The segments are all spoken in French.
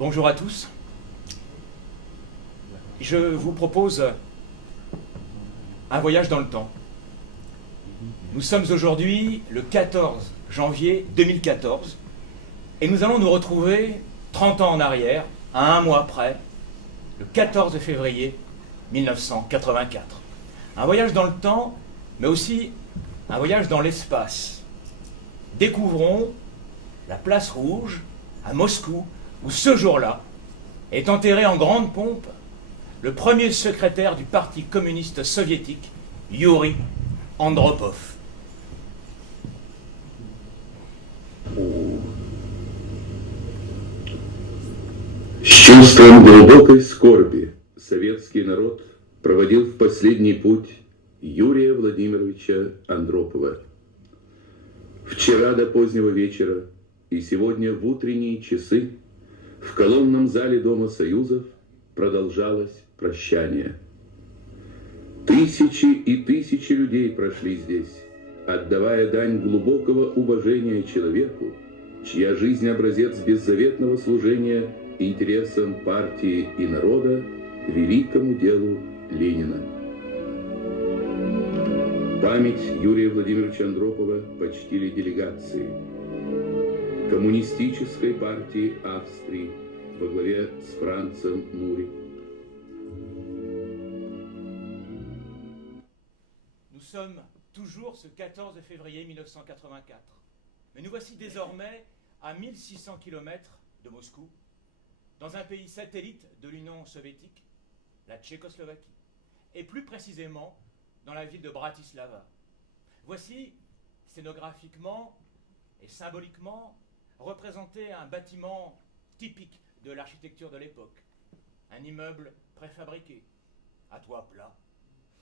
Bonjour à tous. Je vous propose un voyage dans le temps. Nous sommes aujourd'hui le 14 janvier 2014 et nous allons nous retrouver 30 ans en arrière, à un mois près, le 14 février 1984. Un voyage dans le temps, mais aussi un voyage dans l'espace. Découvrons la place rouge à Moscou, où ce jour-là est enterré en grande pompe le premier secrétaire du Parti communiste soviétique, Yuri Andropov. С чувством глубокой скорби советский народ проводил в последний путь Юрия Владимировича Андропова. Вчера до позднего вечера и сегодня в утренние часы в колонном зале Дома Союзов продолжалось прощание. Тысячи и тысячи людей прошли здесь, отдавая дань глубокого уважения человеку, чья жизнь образец беззаветного служения интересам партии и народа, великому делу Ленина. Память Юрия Владимировича Андропова почтили делегации Коммунистической партии Австрии во главе с Францем Мури. Nous sommes toujours ce 14 février 1984. Mais nous voici désormais à 1600 km de Moscou, dans un pays satellite de l'Union soviétique, la Tchécoslovaquie, et plus précisément dans la ville de Bratislava. Voici, scénographiquement et symboliquement, représenté un bâtiment typique de l'architecture de l'époque, un immeuble préfabriqué, à toit plat.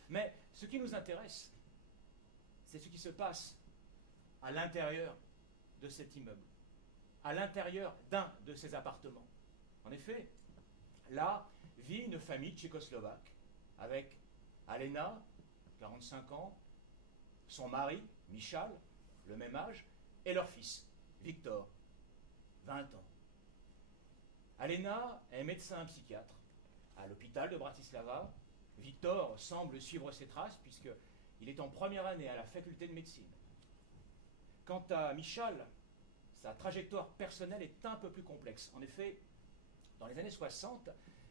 Mais ce qui nous intéresse, c'est ce qui se passe à l'intérieur de cet immeuble, à l'intérieur d'un de ces appartements. En effet, là vit une famille tchécoslovaque avec Alena, 45 ans, son mari, Michal, le même âge, et leur fils, Victor, 20 ans. Alena est médecin psychiatre à l'hôpital de Bratislava. Victor semble suivre ses traces puisqu'il est en première année à la faculté de médecine. Quant à Michal, sa trajectoire personnelle est un peu plus complexe. En effet, dans les années 60,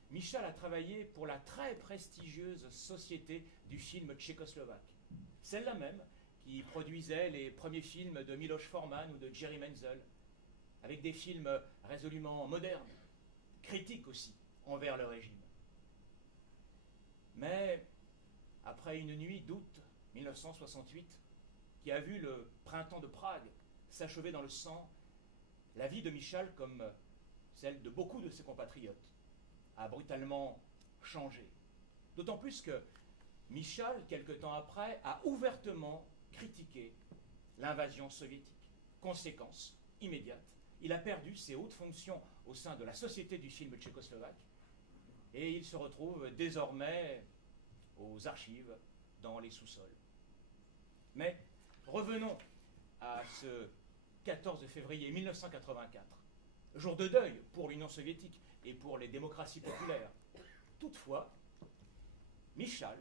Michal a travaillé pour la très prestigieuse société du film tchécoslovaque. Celle-là même qui produisait les premiers films de Miloš Forman ou de Jerry Menzel, avec des films résolument modernes, critiques aussi envers le régime. Mais après une nuit d'août 1968, qui a vu le printemps de Prague s'achever dans le sang, la vie de Michal, comme celle de beaucoup de ses compatriotes, a brutalement changé. D'autant plus que Michal, quelque temps après, a ouvertement critiqué l'invasion soviétique. Conséquence immédiate, il a perdu ses hautes fonctions au sein de la société du film tchécoslovaque et il se retrouve désormais aux archives dans les sous-sols. Mais revenons à ce 14 février 1984, jour de deuil pour l'Union soviétique et pour les démocraties populaires. Toutefois, Michal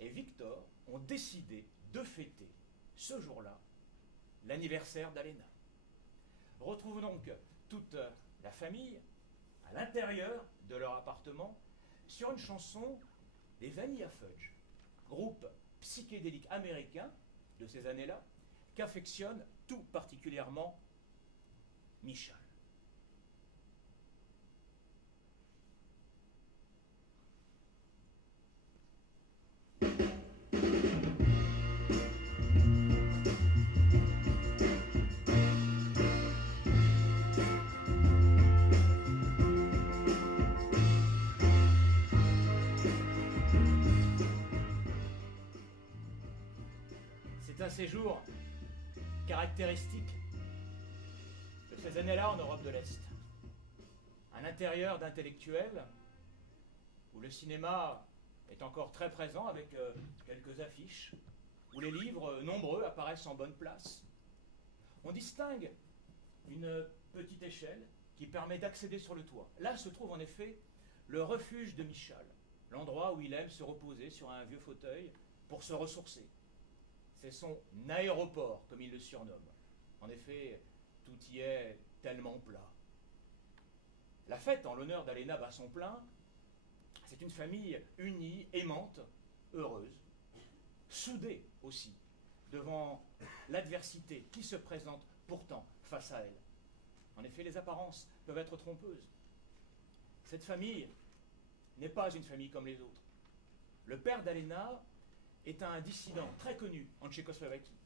et Victor ont décidé de fêter ce jour-là l'anniversaire d'Alena. Retrouvons donc toute la famille à l'intérieur de leur appartement sur une chanson des Vanilla Fudge, groupe psychédélique américain de ces années-là, qu'affectionne tout particulièrement Michal. C'est un séjour caractéristique de ces années-là en Europe de l'Est. Un intérieur d'intellectuels où le cinéma est encore très présent avec quelques affiches, où les livres nombreux apparaissent en bonne place. On distingue une petite échelle qui qui permet d'accéder sur le toit. Là se trouve en effet le refuge de Michal, l'endroit où il aime se reposer sur un vieux fauteuil pour se ressourcer. C'est son aéroport, comme il le surnomme. En effet, tout y est tellement plat. La fête en l'honneur d'Alena Bassomplein, c'est une famille unie, aimante, heureuse, soudée aussi, devant l'adversité qui se présente pourtant face à elle. En effet, les apparences peuvent être trompeuses. Cette famille n'est pas une famille comme les autres. Le père d'Alena est un dissident très connu en Tchécoslovaquie.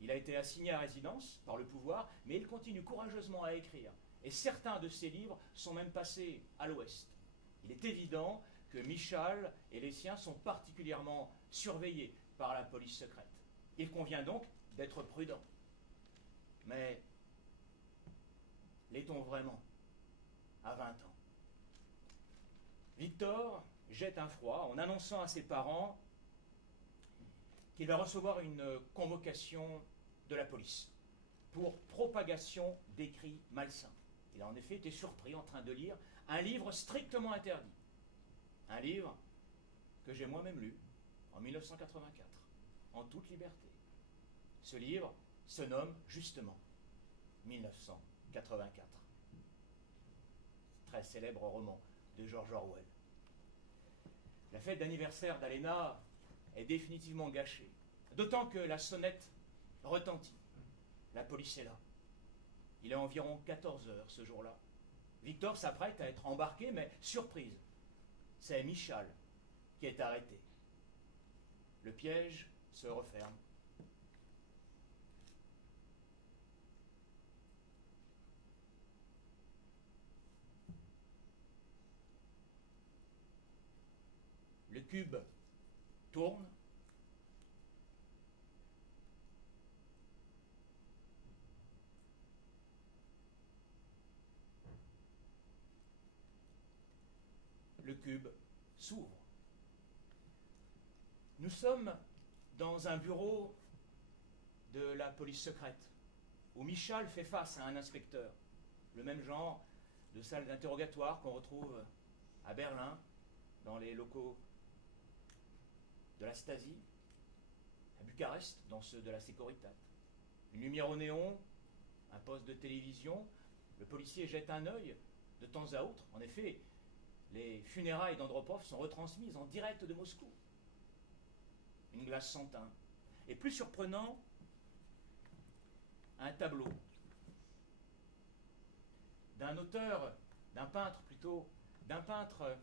Il a été assigné à résidence par le pouvoir, mais il continue courageusement à écrire. Et certains de ses livres sont même passés à l'Ouest. Il est évident que Michal et les siens sont particulièrement surveillés par la police secrète. Il convient donc d'être prudent. Mais l'est-on vraiment à 20 ans? Victor jette un froid en annonçant à ses parents qu'il va recevoir une convocation de la police pour propagation d'écrits malsains. Il a en effet été surpris en train de lire un livre strictement interdit. Un livre que j'ai moi-même lu en 1984, en toute liberté. Ce livre se nomme justement 1984. Très célèbre roman de George Orwell. La fête d'anniversaire d'Alena est définitivement gâchée, d'autant que la sonnette retentit. La police est là. Il est environ 14 heures ce jour-là. Victor s'apprête à être embarqué, mais surprise, c'est Michal qui est arrêté. Le piège se referme. Le cube tourne. Le cube s'ouvre. Nous sommes dans un bureau de la police secrète, où Michal fait face à un inspecteur, le même genre de salle d'interrogatoire qu'on retrouve à Berlin, dans les locaux de la Stasi, à Bucarest, dans ceux de la Securitate. Une lumière au néon, un poste de télévision, le policier jette un œil de temps à autre. En effet, les funérailles d'Andropov sont retransmises en direct de Moscou. Une glace sans teint. Et plus surprenant, un tableau d'un auteur, d'un peintre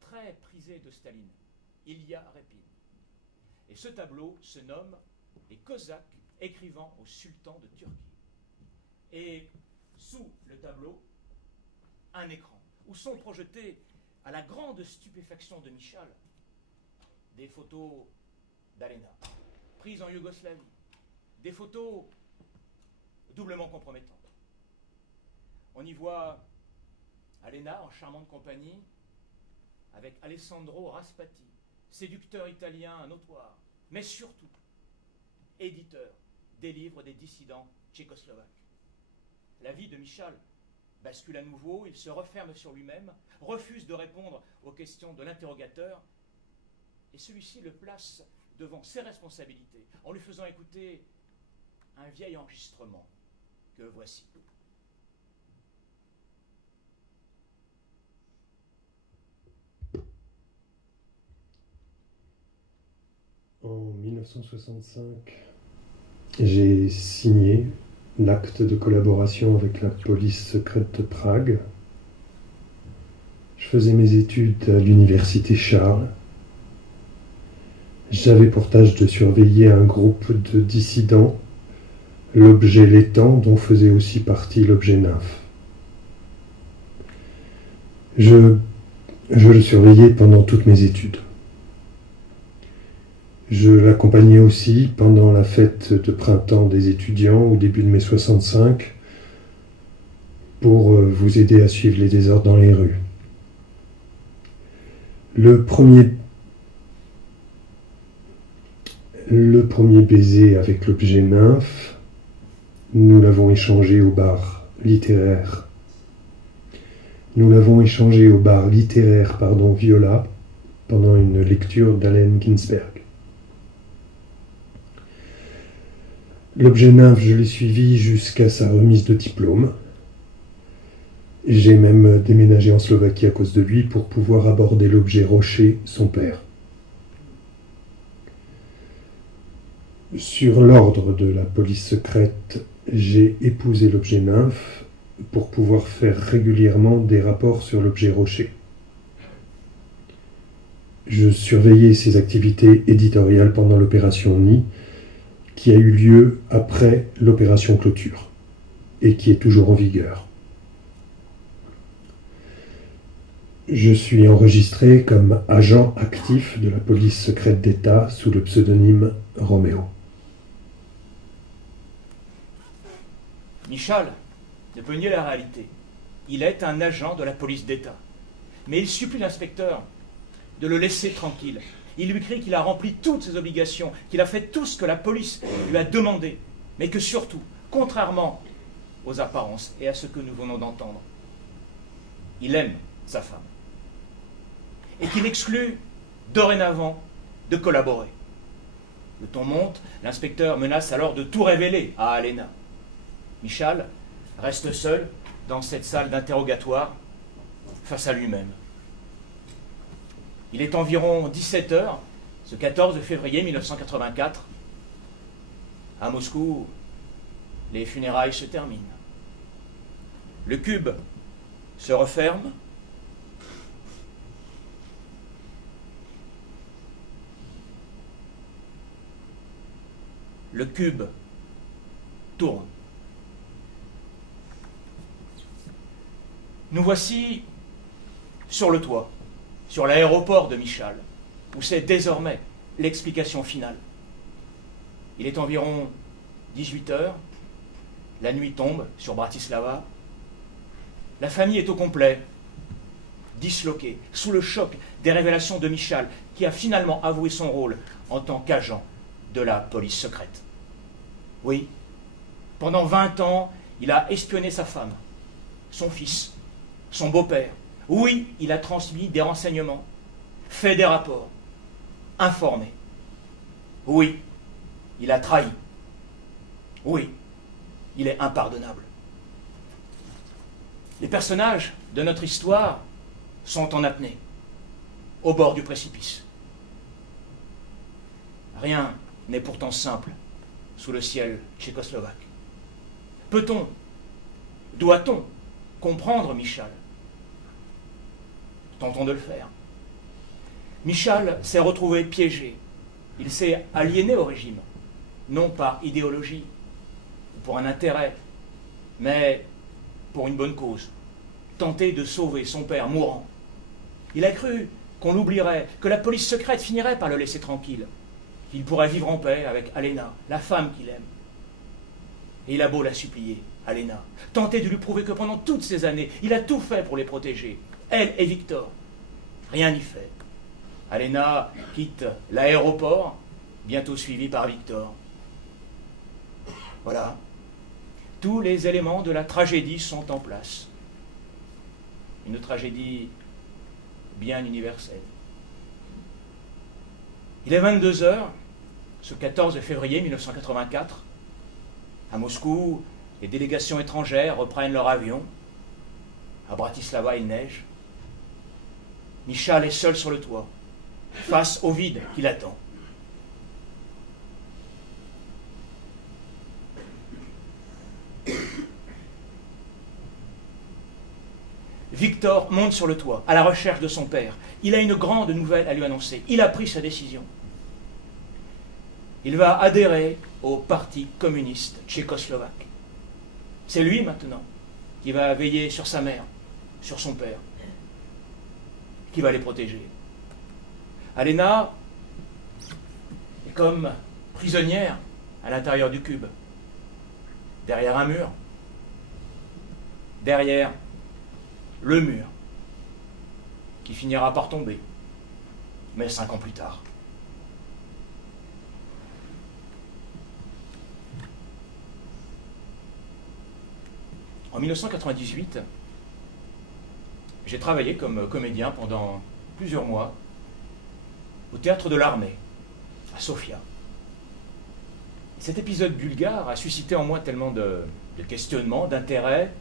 très prisé de Staline, Ilya Repin. Et ce tableau se nomme « Les Cosaques écrivant au sultan de Turquie ». Et sous le tableau, un écran, où sont projetées, à la grande stupéfaction de Michal, des photos d'Alena, prises en Yougoslavie, des photos doublement compromettantes. On y voit Alena en charmante compagnie avec Alessandro Raspati, séducteur italien notoire, mais surtout éditeur des livres des dissidents tchécoslovaques. La vie de Michal bascule à nouveau, il se referme sur lui-même, refuse de répondre aux questions de l'interrogateur, et celui-ci le place devant ses responsabilités, en lui faisant écouter un vieil enregistrement que voici. En 1965, j'ai signé l'acte de collaboration avec la police secrète de Prague. Je faisais mes études à l'université Charles. J'avais pour tâche de surveiller un groupe de dissidents, l'objet Létang, dont faisait aussi partie l'objet Nymphe. Je le surveillais pendant toutes mes études. Je l'accompagnais aussi pendant la fête de printemps des étudiants au début de mai 65 pour vous aider à suivre les désordres dans les rues. Le premier baiser avec l'objet Nymphe, nous l'avons échangé au bar littéraire. Nous l'avons échangé au bar littéraire Viola pendant une lecture d'Allen Ginsberg. L'objet nymphe, je l'ai suivi jusqu'à sa remise de diplôme. J'ai même déménagé en Slovaquie à cause de lui pour pouvoir aborder l'objet rocher, son père. Sur l'ordre de la police secrète, j'ai épousé l'objet nymphe pour pouvoir faire régulièrement des rapports sur l'objet rocher. Je surveillais ses activités éditoriales pendant l'opération Nid, qui a eu lieu après l'opération Clôture, et qui est toujours en vigueur. Je suis enregistré comme agent actif de la police secrète d'État sous le pseudonyme Roméo. Michal ne peut nier la réalité. Il est un agent de la police d'État. Mais il supplie l'inspecteur de le laisser tranquille. Il lui crie qu'il a rempli toutes ses obligations, qu'il a fait tout ce que la police lui a demandé, mais que surtout, contrairement aux apparences et à ce que nous venons d'entendre, il aime sa femme. Et qu'il exclut dorénavant de collaborer. Le ton monte, l'inspecteur menace alors de tout révéler à Alena. Michal reste seul dans cette salle d'interrogatoire face à lui-même. Il est environ 17h, ce 14 février 1984. À Moscou, les funérailles se terminent. Le cube se referme. Le cube tourne. Nous voici sur le toit, sur l'aéroport de Michal, où c'est désormais l'explication finale. Il est environ 18h, la nuit tombe sur Bratislava. La famille est au complet, disloquée, sous le choc des révélations de Michal, qui a finalement avoué son rôle en tant qu'agent de la police secrète. Oui, pendant 20 ans, il a espionné sa femme, son fils, son beau-père. Oui, il a transmis des renseignements, fait des rapports, informé. Oui, il a trahi. Oui, il est impardonnable. Les personnages de notre histoire sont en apnée, au bord du précipice. Rien n'est pourtant simple sous le ciel tchécoslovaque. Peut-on, doit-on comprendre Michal? Tentons de le faire. Michal s'est retrouvé piégé. Il s'est aliéné au régime, non par idéologie ou pour un intérêt, mais pour une bonne cause. Tenter de sauver son père mourant. Il a cru qu'on l'oublierait, que la police secrète finirait par le laisser tranquille, qu'il pourrait vivre en paix avec Alena, la femme qu'il aime. Et il a beau la supplier, Alena, tenter de lui prouver que pendant toutes ces années, il a tout fait pour les protéger, elle et Victor. Rien n'y fait. Alena quitte l'aéroport, bientôt suivie par Victor. Voilà. Tous les éléments de la tragédie sont en place. Une tragédie bien universelle. Il est 22h, ce 14 février 1984. À Moscou, les délégations étrangères reprennent leur avion. À Bratislava, il neige. Michal est seul sur le toit, face au vide qui l'attend. Victor monte sur le toit, à la recherche de son père. Il a une grande nouvelle à lui annoncer. Il a pris sa décision. Il va adhérer au Parti communiste tchécoslovaque. C'est lui maintenant qui va veiller sur sa mère, sur son père, qui va les protéger. Alena est comme prisonnière à l'intérieur du cube, derrière un mur, derrière le mur, qui finira par tomber, mais 5 ans plus tard. En En 1998, j'ai travaillé comme comédien pendant plusieurs mois au théâtre de l'Armée, à Sofia. Cet épisode bulgare a suscité en moi tellement de questionnements, d'intérêts,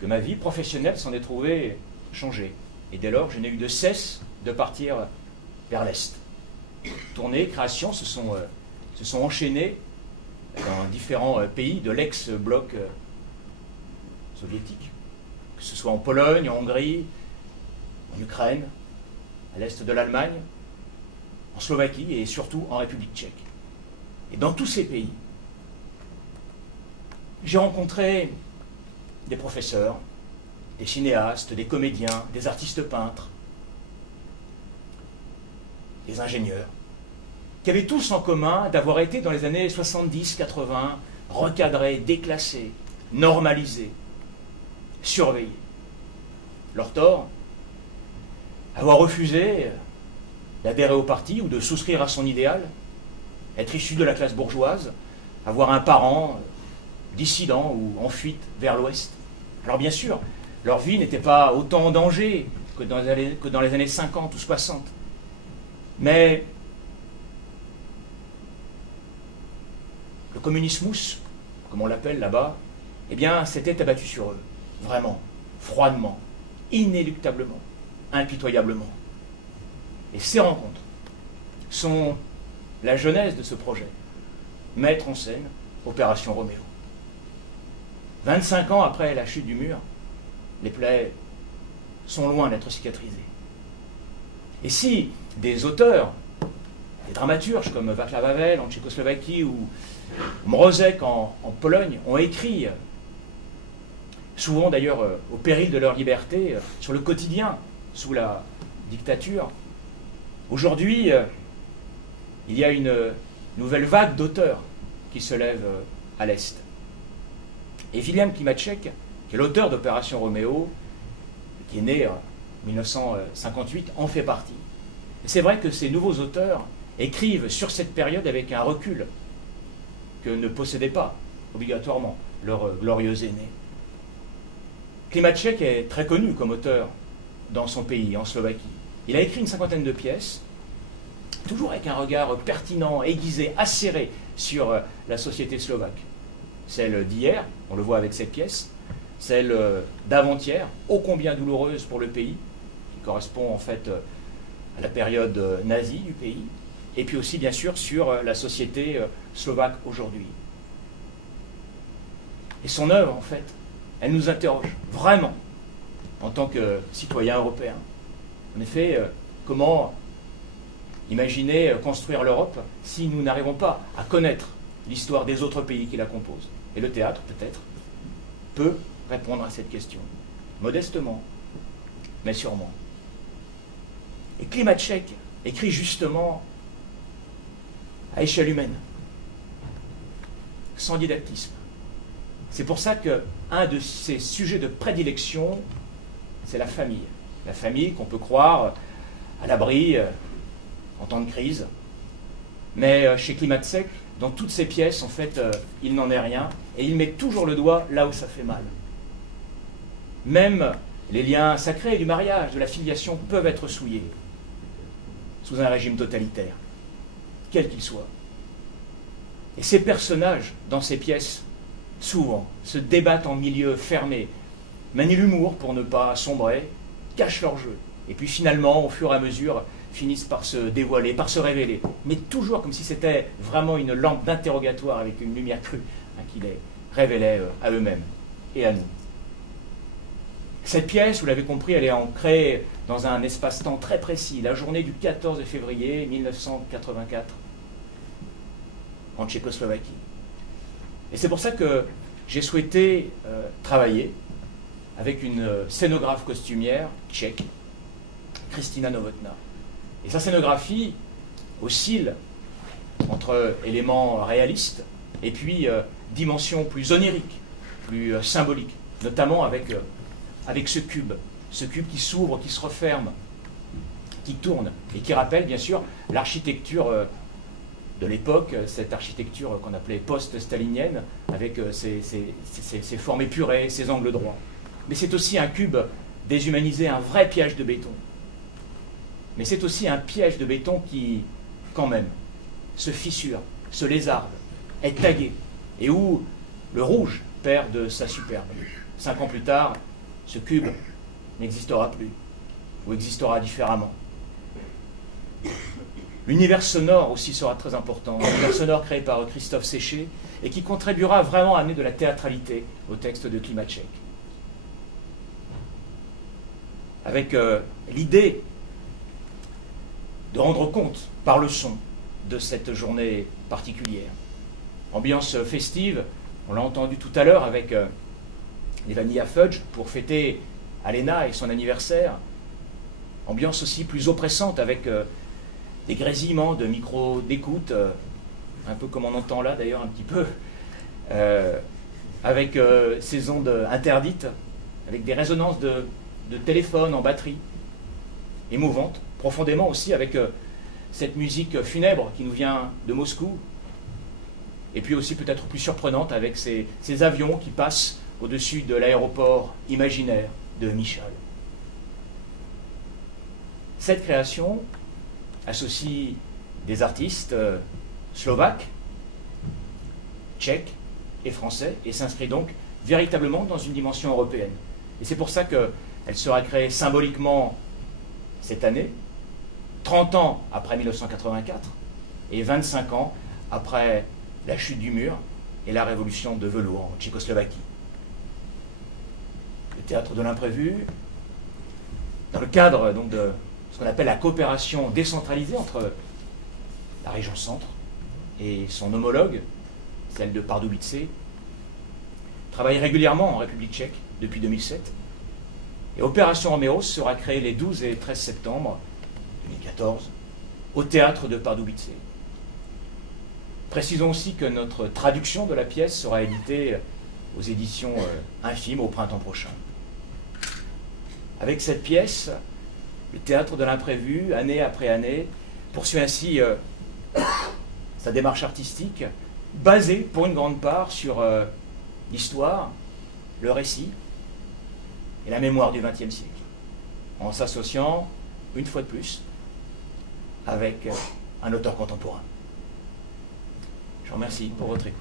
que ma vie professionnelle s'en est trouvée changée. Et dès lors, je n'ai eu de cesse de partir vers l'Est. Tournées, créations se sont enchaînées dans différents pays de l'ex-bloc soviétique, que ce soit en Pologne, en Hongrie, en Ukraine, à l'est de l'Allemagne, en Slovaquie et surtout en République tchèque. Et dans tous ces pays, j'ai rencontré des professeurs, des cinéastes, des comédiens, des artistes peintres, des ingénieurs, qui avaient tous en commun d'avoir été dans les années 70-80 recadrés, déclassés, normalisés, surveillés. Leur tort, avoir refusé d'adhérer au parti ou de souscrire à son idéal, être issu de la classe bourgeoise, avoir un parent dissident ou en fuite vers l'Ouest. Alors bien sûr, leur vie n'était pas autant en danger que dans les années 50 ou 60. Mais le communismus, comme on l'appelle là-bas, eh bien, s'était abattu sur eux, vraiment, froidement, inéluctablement, impitoyablement. Et ces rencontres sont la genèse de ce projet, mettre en scène Opération Roméo. 25 ans après la chute du mur, les plaies sont loin d'être cicatrisées. Et si des auteurs, des dramaturges comme Václav Havel en Tchécoslovaquie ou Mrozek en Pologne ont écrit, souvent d'ailleurs au péril de leur liberté, sur le quotidien sous la dictature, aujourd'hui, il y a une nouvelle vague d'auteurs qui se lève à l'Est. Et William Klimaczek, qui est l'auteur d'Opération Roméo, qui est né en 1958, en fait partie. Et c'est vrai que ces nouveaux auteurs écrivent sur cette période avec un recul que ne possédaient pas obligatoirement leurs glorieux aînés. Klimaczek est très connu comme auteur dans son pays, en Slovaquie. Il a écrit une 50aine de pièces, toujours avec un regard pertinent, aiguisé, acéré sur la société slovaque. Celle d'hier, on le voit avec cette pièce, celle d'avant-hier, ô combien douloureuse pour le pays, qui correspond en fait à la période nazie du pays, et puis aussi bien sûr sur la société slovaque aujourd'hui. Et son œuvre, en fait, elle nous interroge vraiment en tant que citoyens européens. En effet, comment imaginer construire l'Europe si nous n'arrivons pas à connaître l'histoire des autres pays qui la composent? Et le théâtre, peut-être, peut répondre à cette question, modestement, mais sûrement. Et Klimaczek écrit justement à échelle humaine, sans didactisme. C'est pour ça qu'un de ses sujets de prédilection, c'est la famille. La famille qu'on peut croire à l'abri en temps de crise. Mais chez Klimaczek, dans toutes ses pièces, en fait, il n'en est rien. Et il met toujours le doigt là où ça fait mal. Même les liens sacrés du mariage, de la filiation, peuvent être souillés sous un régime totalitaire, quel qu'il soit. Et ces personnages, dans ces pièces, souvent, se débattent en milieu fermé, manient l'humour pour ne pas sombrer, cachent leur jeu. Et puis finalement, au fur et à mesure, finissent par se dévoiler, par se révéler. Mais toujours comme si c'était vraiment une lampe d'interrogatoire avec une lumière crue qui les révélait à eux-mêmes et à nous. Cette pièce, vous l'avez compris, elle est ancrée dans un espace-temps très précis, la journée du 14 février 1984, en Tchécoslovaquie. Et c'est pour ça que j'ai souhaité travailler avec une scénographe costumière tchèque, Kristina Novotná. Et sa scénographie oscille entre éléments réalistes et puis dimensions plus oniriques, plus symboliques, notamment avec ce cube qui s'ouvre, qui se referme, qui tourne et qui rappelle bien sûr l'architecture de l'époque, cette architecture qu'on appelait post-stalinienne, avec ses formes épurées, ses angles droits. Mais c'est aussi un cube déshumanisé, un vrai piège de béton. Mais c'est aussi un piège de béton qui, quand même, se fissure, se lézarde, est tagué, et où le rouge perd de sa superbe. 5 ans plus tard, ce cube n'existera plus, ou existera différemment. L'univers sonore aussi sera très important, l'univers sonore créé par Christophe Séché, et qui contribuera vraiment à amener de la théâtralité au texte de Klimacek. Avec l'idée de rendre compte par le son de cette journée particulière. Ambiance festive, on l'a entendu tout à l'heure avec les Vanilla Fudge pour fêter Alena et son anniversaire. Ambiance aussi plus oppressante avec des grésillements de micros d'écoute, un peu comme on entend là d'ailleurs un petit peu, avec ces ondes interdites, avec des résonances de téléphone en batterie, émouvantes, profondément aussi avec cette musique funèbre qui nous vient de Moscou, et puis aussi peut-être plus surprenante avec ces avions qui passent au-dessus de l'aéroport imaginaire de Michal. Cette création associe des artistes slovaques, tchèques et français, et s'inscrit donc véritablement dans une dimension européenne. Et c'est pour ça qu'elle sera créée symboliquement cette année, 30 ans après 1984 et 25 ans après la chute du mur et la révolution de velours en Tchécoslovaquie. Le théâtre de l'imprévu, dans le cadre donc, de ce qu'on appelle la coopération décentralisée entre la région centre et son homologue, celle de Pardubice, travaille régulièrement en République tchèque depuis 2007. Et Opération Roméos sera créée les 12 et 13 septembre 2014 au théâtre de Pardubice. Précisons aussi que notre traduction de la pièce sera éditée aux éditions Infimes au printemps prochain. Avec cette pièce, le théâtre de l'imprévu, année après année, poursuit ainsi sa démarche artistique, basée pour une grande part sur l'histoire, le récit et la mémoire du XXe siècle, en s'associant, une fois de plus, avec un auteur contemporain. Je vous remercie pour votre écoute.